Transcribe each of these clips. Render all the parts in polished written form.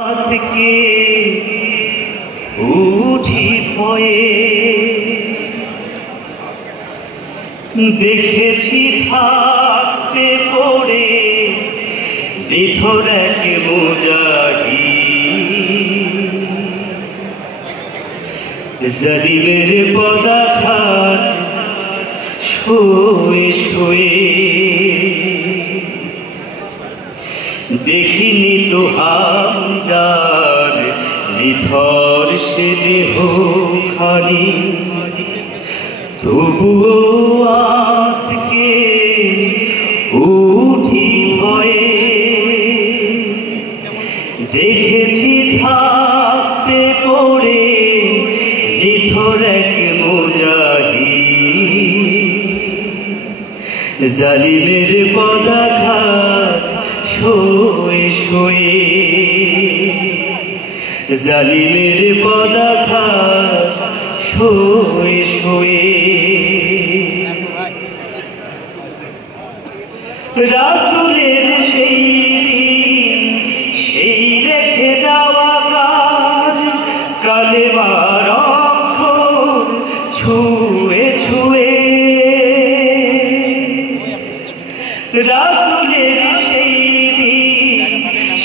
থেকে উঠি পয়ে দেখেছি থাকতে পড়ে নিথর এক মুজাহিদ জালিমের পদাঘাত শুয়ে শুয়ে দেখিনি তো হামজার নিথর সে দেহ খানি তবুও আতকে উঠি ভয়ে দেখেছি থাকতে পড়ে নিথর এক মুজাহিদ জালিমের পদাঘাত শুয়ে শুয়ে জালিমের পদাঘাত শুয়ে শুয়ে রাসূলের সেই দিন সেই রেখে যাওয়া কাজ কালেমার অক্ষর ছুঁয়ে ছুঁয়ে রাসূলের সেই দিন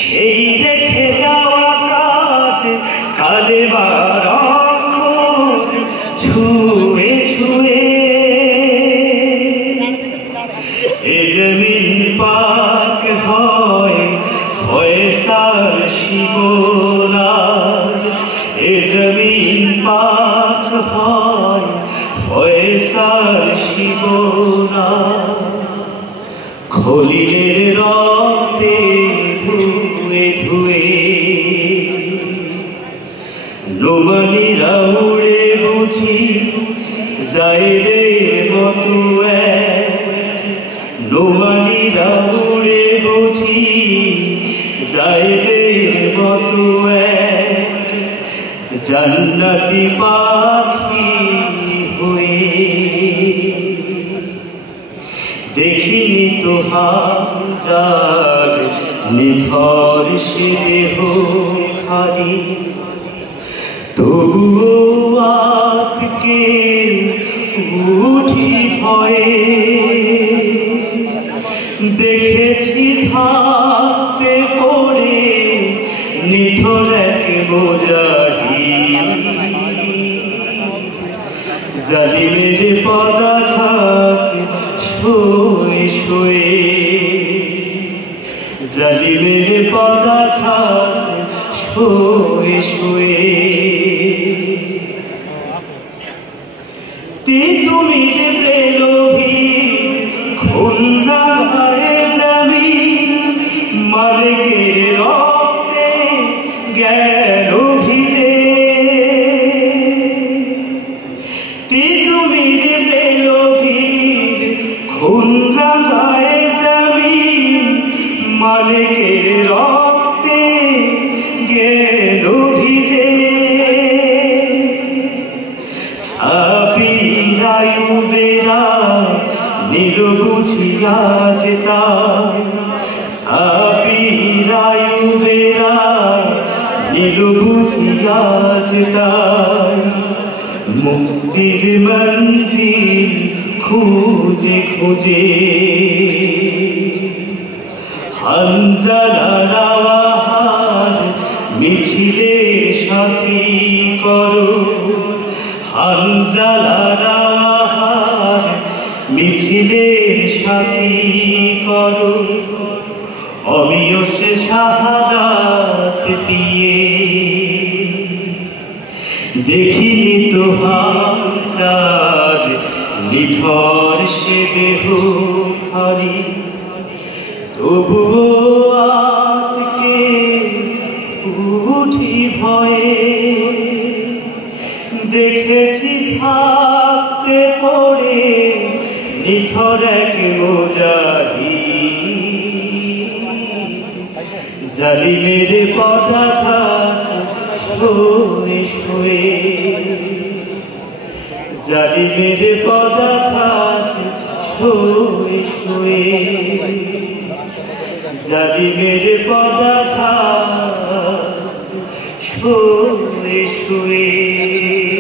সেই রেখে যাওয়া কাজ কালেমার অক্ষর ছুঁয়ে ছুঁয়ে এ জমিন পাক হয় ফয়সাল শিবনার এ জমিন পাক হয় ফয়সাল শিবনার খলিলের রক্তে ধুয়ে ধুয়ে নোমানিরা উড়ে বুঝি জাইদের মতো এক নোমানিরা উড়ে বুঝি জাইদের মতো এক জান্নাতি পাখি হয়ে দেখিনি তো হামজার নিথর সে দেহ খানি তবুও আতকে উঠি ভয়ে দেখেছি থাকতে পড়ে নিথর এক মুজাহিদ জালিমের পদাঘাত শুয়ে শুয়ে জালিমের পদাঘাত শুয়ে শুয়ে তিতুমির প্রেলোভী খুলনারে জমিন মালিকের রক্তে গেল ভিজে তিতুমির প্রেলোভীর খুলনারে জমিন মালিকের রক্তে গেল ভিজে সাবিরায়ুবেরা নীল বুঝিয়া যেতাম সাবিরায়ুবেরা নীল বুঝিয়া যেতাম মুক্তির মঞ্জিল খুঁজে খুঁজে হানজালার আওয়াজ মিছিলে সাথী করো হানজালার আওয়াজ মিছিলের সাথী করো আমিও সে শাহাদাত দিয়ে দেখিনি তো হামজার নিথর সে দেহ খানি তবুও আতকে উঠি ভয়ে দেখেছি থাকতে পড়ে নিথর এক মুজাহিদ জালিমের পদাঘাত শুয়ে শুয়ে জালিমের পদাঘাত শুয়ে শুয়ে জালিমের পদাঘাত শুয়ে শুয়ে